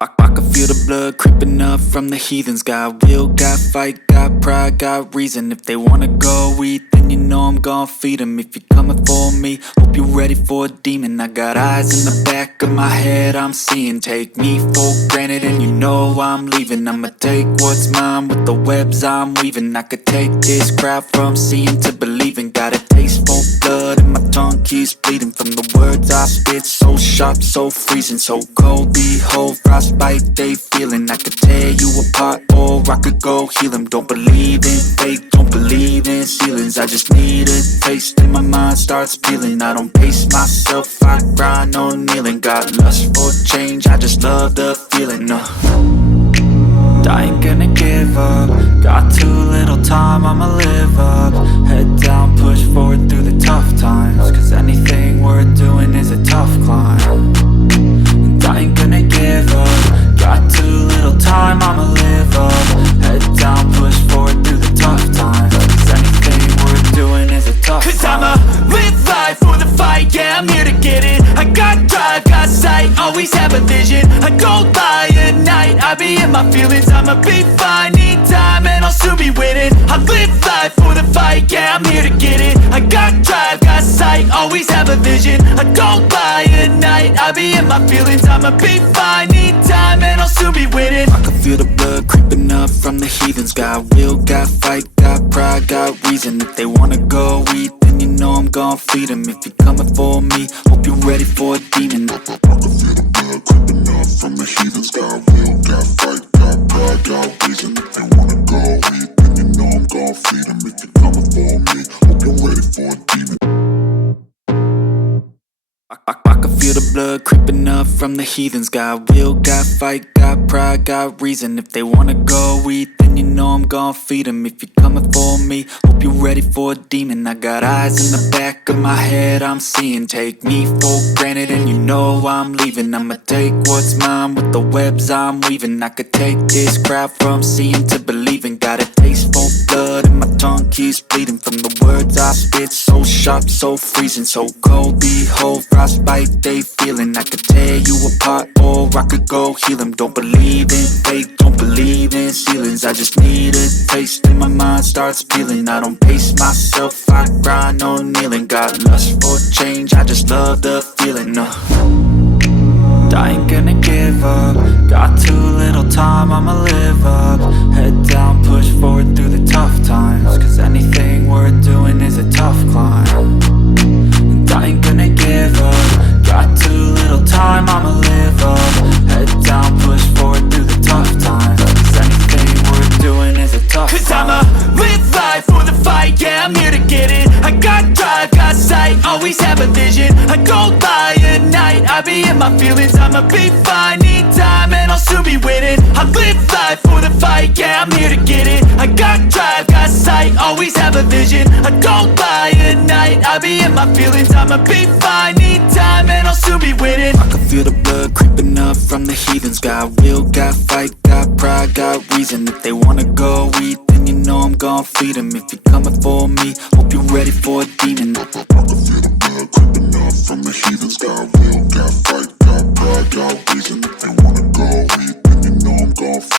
I can feel the blood creeping up from the heathens. Got will, got fight, got pride, got reason. If they wanna go eat, then you know I'm gon' feed them. If you're coming for me, hope you're ready for a demon. I got eyes in the back of my head, I'm seeing. Take me for granted and you know I'm leaving. I'ma take what's mine with the webs I'm weaving. I could take this crowd from seeing to believing. Got a taste for blood and my tongue keeps bleeding from the words I spit. So sharp, so freezing, so cold. Behold, frostbite they feeling. I could tear you apart or I could go heal them. Don't believe in fate, don't believe in ceilings. I just need a taste and my mind starts peeling. I don't pace myself, I grind on kneeling. Got lust for change, I just love the feeling. I ain't gonna give up. Got too little time, I'ma live up. Head down, push forward through the tough times. Cause anything worth doing is a tough climb. And I ain't gonna give up. Got too little time, I'ma live up. Head down, push forward through the tough times. Cause anything worth doing is a tough climb. Cause I'ma live life for the fight, yeah, I'm here to get it. I got drive, got sight, always have a vision. I go by at night, I be in my feelings. I'ma be fine, need time and I'll soon be winning. I live life for the fight, yeah, I'm here to get it. I got drive, got sight, always have a vision. I go by at night, I be in my feelings. I'ma be fine, need time and I'll soon be winning. I can feel the blood creeping up from the heathens. Got will, got fight, got pride, got reason. If they wanna go eat, then you know I'm gon' feed them. If you're coming for me, hope you're ready for a demon. I can feel the blood creeping up from the heathens. Got will, got fight, got pride, got reason. If they wanna go eat, then you know I'm gon' feed them. If you're coming for me, hope you're ready for a demon. I can feel the blood creeping up from the heathens. Got will, got fight, got pride, got reason. If they wanna go eat, then you know I'm gon' feed them. If you're coming for me, hope you're ready for a demon. I got eyes in the back of my head, I'm seeing. Take me for granted and you know I'm leaving. I'ma take what's mine with the webs I'm weaving. I could take this crowd from seeing to believing. Got a taste for blood and my tongue keeps bleeding from the words I spit. So sharp, so freezing, so cold. Behold, frostbite they feeling. I could tear you apart or I could go heal them. Don't believe in fate, don't believe in ceilings. I just need a taste and my mind starts peeling. I don't pace myself, I grind on kneeling. Got lust for change, I just love the feeling. I ain't gonna give up. Got too little time, I'ma live up. Head down, push forward through the tough times. Cause anything worth doing is a tough climb. And I ain't gonna give up. Got too little time, I'ma live up. Head down, push forward through the tough times. Cause anything worth doing is a tough climb. Cause I'ma live life for the fight, yeah, I'm here to get it. I got drive, got sight, always have a vision. I go by at night, I be in my feelings. I'ma be fine, need time and I'll soon be winning. I live life for the fight, yeah, I'm here to get it. I got drive, got sight, always have a vision. I go by at night, I be in my feelings. I'ma be fine, need time and I'll soon be winning. I can feel the blood creeping up from the heathens. Got will, got fight, got pride, got reason. If they wanna go eat, then you know I'm gon' feed them. If you're coming for me, hope you're ready for a demon. I can feel the blood creeping up from the heathens. Got